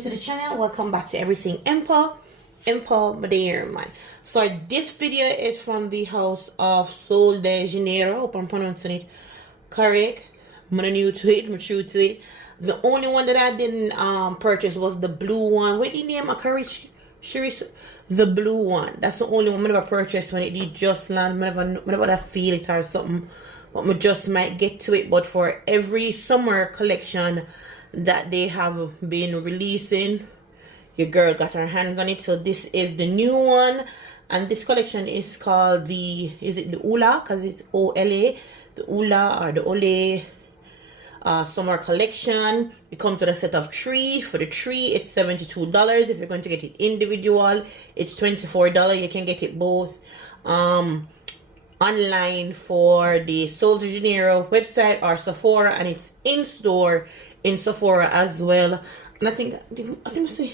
new to the channel, welcome back to everything Empo my dear man. So this video is from the house of Sol De Janeiro. Hope I'm pronouncing it correct. I'm new to it, I'm true to it. The only one that I didn't purchase was the blue one. What the name? The blue one. That's the only one I never purchased when it did just land. Whenever I feel it or something, but I just might get to it. But for every summer collection that they have been releasing, your girl got her hands on it. So this is the new one, and this collection is called the Ola, because it's OLA, the Ola or the Ole Summer Collection. It comes with a set of 3. For the 3 it's $72. If you're going to get it individual, it's $24. You can get it both online for the Sol De Janeiro website or Sephora, and it's in store in Sephora as well. And I think I say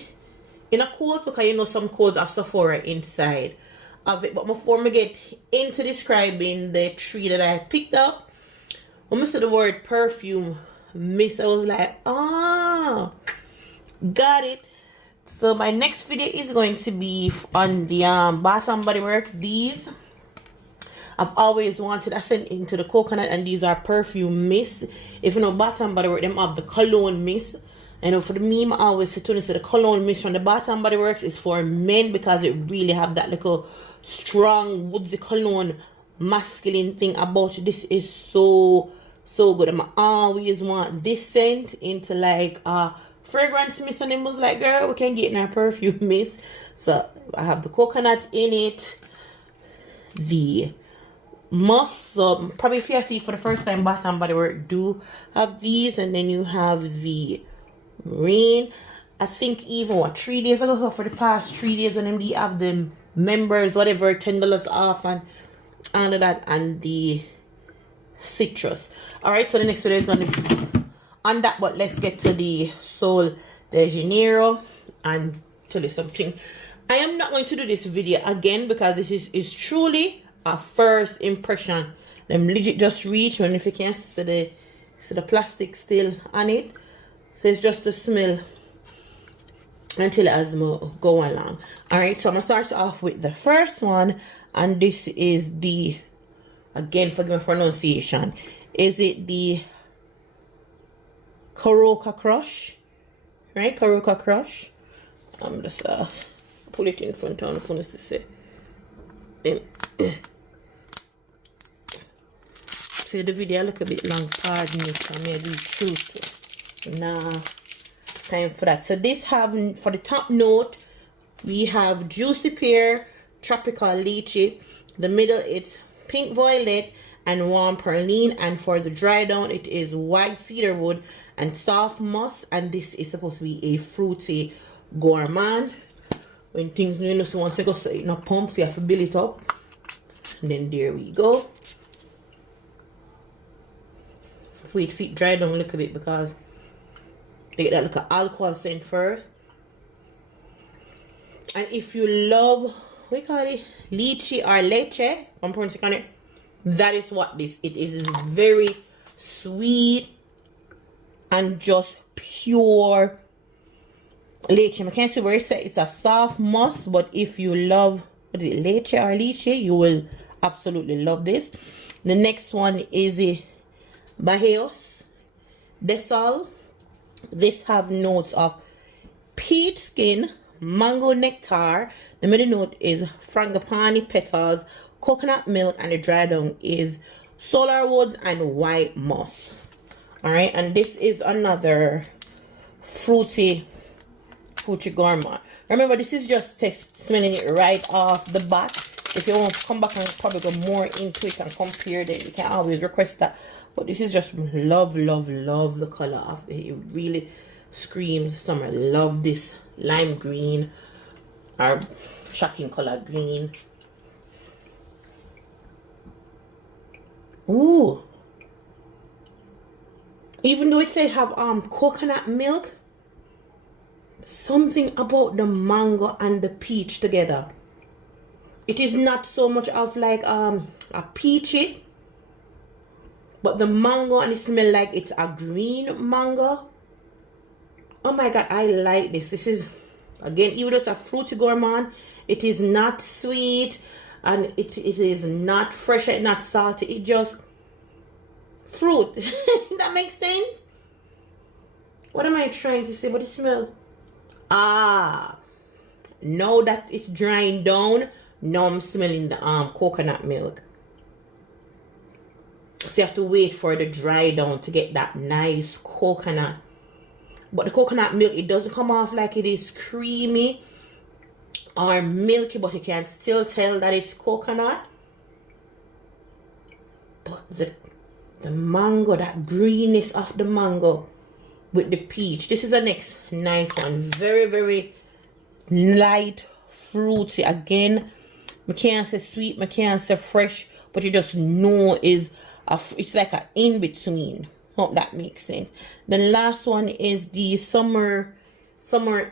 in a code, because you know some codes have Sephora inside of it. But before we get into describing the 3 that I picked up, when I saw the word perfume mist, I was like, got it. So my next video is going to be on the Bath and Body Works. These I've always wanted. I sent into the coconut, and these are perfume mists. If you know Bath and Body Works, them have the cologne mist. I know for the meme, I always say to the cologne mist from the Bath and Body Works is for men, because it really have that little strong woodsy cologne masculine thing about it. This is so good. I always want this scent into like fragrance mist, and it was like, girl, we can get in our perfume mist. So I have the coconut in it, the musk. So probably if you see for the first time, Bath and Body Works do have these, and then you have the rain. I think even 3 days ago, so for the past 3 days, and then they have the members whatever $10 off and all of that, and the citrus. All right, so the next video is going to be on that, but let's get to the Sol De Janeiro and tell you something. I am not going to do this video again, because this is truly a first impression. Them legit just reach, and if you can see the plastic still on it, so it's just to smell until as we go along. All right, so I'm gonna start off with the first one, and this is the, again, forgive my pronunciation, is it the Carioca Crush, right? Carioca Crush. I'm just pull it in front of the phone to say. See the video look a bit long, pardon me, so maybe truth. Nah, time for that. So this have, for the top note, we have juicy pear, tropical lychee. The middle it's pink violet and warm praline, and for the dry down it is white cedarwood and soft musk, and this is supposed to be a fruity gourmand. When things new, so once you go so it not pumps, you have to build it up. And then there we go. Wait, feet dry down a little bit, because they get that little alcohol scent first. And if you love, what you call it, lychee or leche, I'm pronouncing on it, that is what this it is. It's very sweet and just pure leche. I can't see where it says it's a soft musk, but if you love, what is it, leche or lychee, you will absolutely love this. The next one is a Beijos De Sol. This have notes of peach skin, mango nectar. The middle note is frangipani petals, coconut milk, and the dry down is solar woods and white moss. All right, and this is another fruity gourmand. Remember, this is just smelling it right off the bat. If you want to come back and probably go more into it and compare it, you can always request that. But this is just love the color of it. It really screams summer. Love this lime green or shocking color green. Ooh. Even though it say have coconut milk, something about the mango and the peach together. It is not so much of like a peachy, but the mango, and it smells like it's a green mango. Oh my god, I like this. This is, again, even though it's a fruity gourmand, it is not sweet, and it is not fresh, not salty. It just fruit. That makes sense. What am I trying to say? But it smells, now that it's drying down, now I'm smelling the coconut milk. So you have to wait for it to dry down to get that nice coconut. But the coconut milk, it doesn't come off like it is creamy or milky, but you can still tell that it's coconut. But the mango, that greenness of the mango with the peach. This is the next nice one. Very, very light, fruity. Again, I can't say sweet, I can't say fresh, but you just know it's like an in-between. Hope that makes sense. The last one is the Summer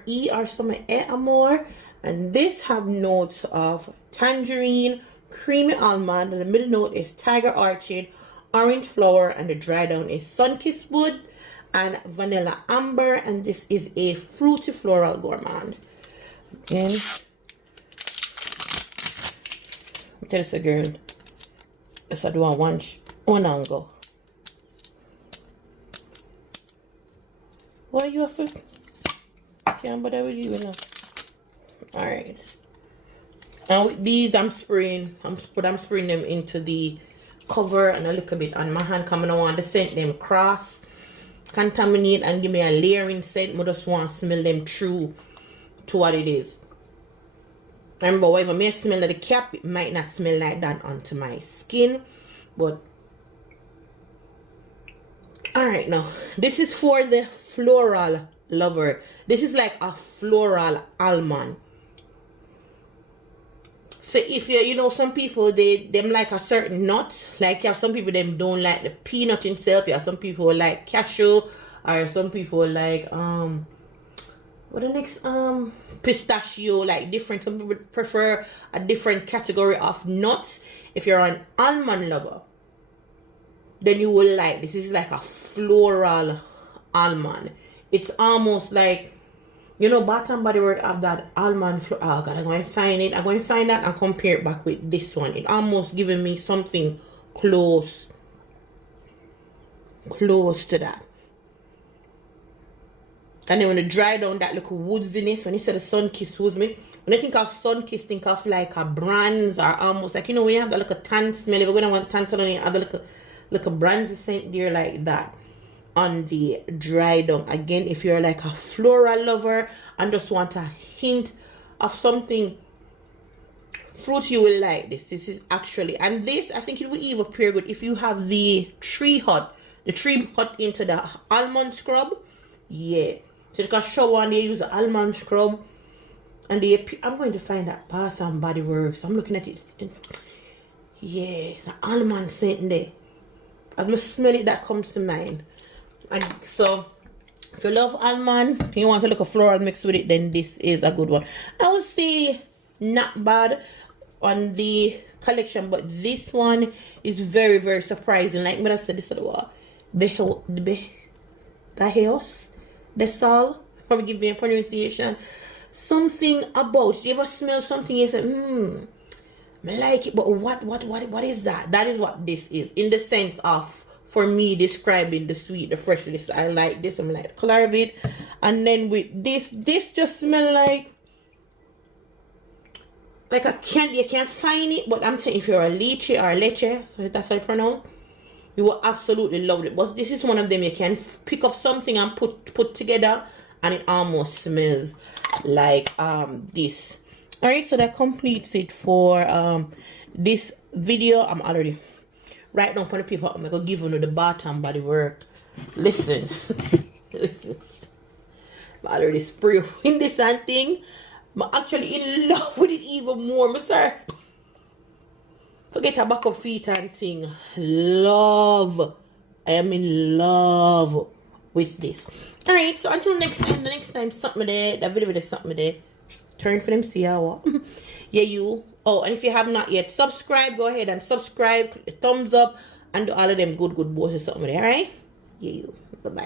E or Summer E Amor, and this have notes of tangerine, creamy almond, and the middle note is tiger orchid, orange flower, and the dry down is sun-kissed wood and vanilla amber, and this is a fruity floral gourmand. Again, tell us a girl, let's do one angle. Why you have to? Can't bother with you now. Alright. And with these, I'm spraying them into the cover and a little bit on my hand. Because I don't want to scent them cross, contaminate, and give me a layering scent. I just want to smell them true to what it is. Remember, whatever may smell like the cap, it might not smell like that onto my skin. But alright, now this is for the floral lover. This is like a floral almond. So if you know, some people them like a certain nut. Like you have some people them don't like the peanut itself. You have some people like cashew, or some people like what the next pistachio, like different. Some people prefer a different category of nuts. If you're an almond lover, then you will like this. This is like a floral almond. It's almost like, you know, Bath and Body Works have that almond flower. Oh god, I'm going to find it. I'm going to find that and compare it back with this one. It almost giving me something close to that. And then when it dry down, that little woodiness, when you said the sun-kissed woods, when I think of sun-kissed, think of like a bronze, or almost like, you know, when you have that little tan smell, if you're going to want tan smell on your other little bronze scent there like that on the dry down. Again, if you're like a floral lover and just want a hint of something fruit, you will like this. This is actually, and this, I think it would even pair good if you have the tree hut into the almond scrub. Yeah, so you can shower and they use the almond scrub, and I'm going to find that Bath and Body Works. I'm looking at it. Yeah, the almond scent there. As I smell it, that comes to mind. And so if you love almond and you want to look a floral mix with it, then this is a good one. I would say not bad on the collection, but this one is very, very surprising. Like I said, this is the Beijos De Sol. Probably give me a pronunciation. Something about, you ever smell something you say, I like it, but what is that? That is what this is, in the sense of, for me, describing the sweet, the freshness. I like this. I'm like the color of it. And then with this just smell like a candy. You can't find it, but I'm telling you, if you're a lychee or a leche, so that's how I pronounce, you will absolutely love it. But this is one of them you can pick up something and put together, and it almost smells like this. All right, so that completes it for this video. I'm already right now for the people. I'm gonna give you the Bath and Body Works. Listen, listen. I'm already spraying this and thing. I'm actually in love with it even more, sir. Forget a back up feet and thing. Love. I am in love with this. Alright, so until next time, the next time something there, that video is something there. Turn for them, see how yeah, you. Oh, and if you have not yet subscribed, go ahead and subscribe, click the thumbs up, and do all of them good boys or something there, alright? Yeah, you. Bye-bye.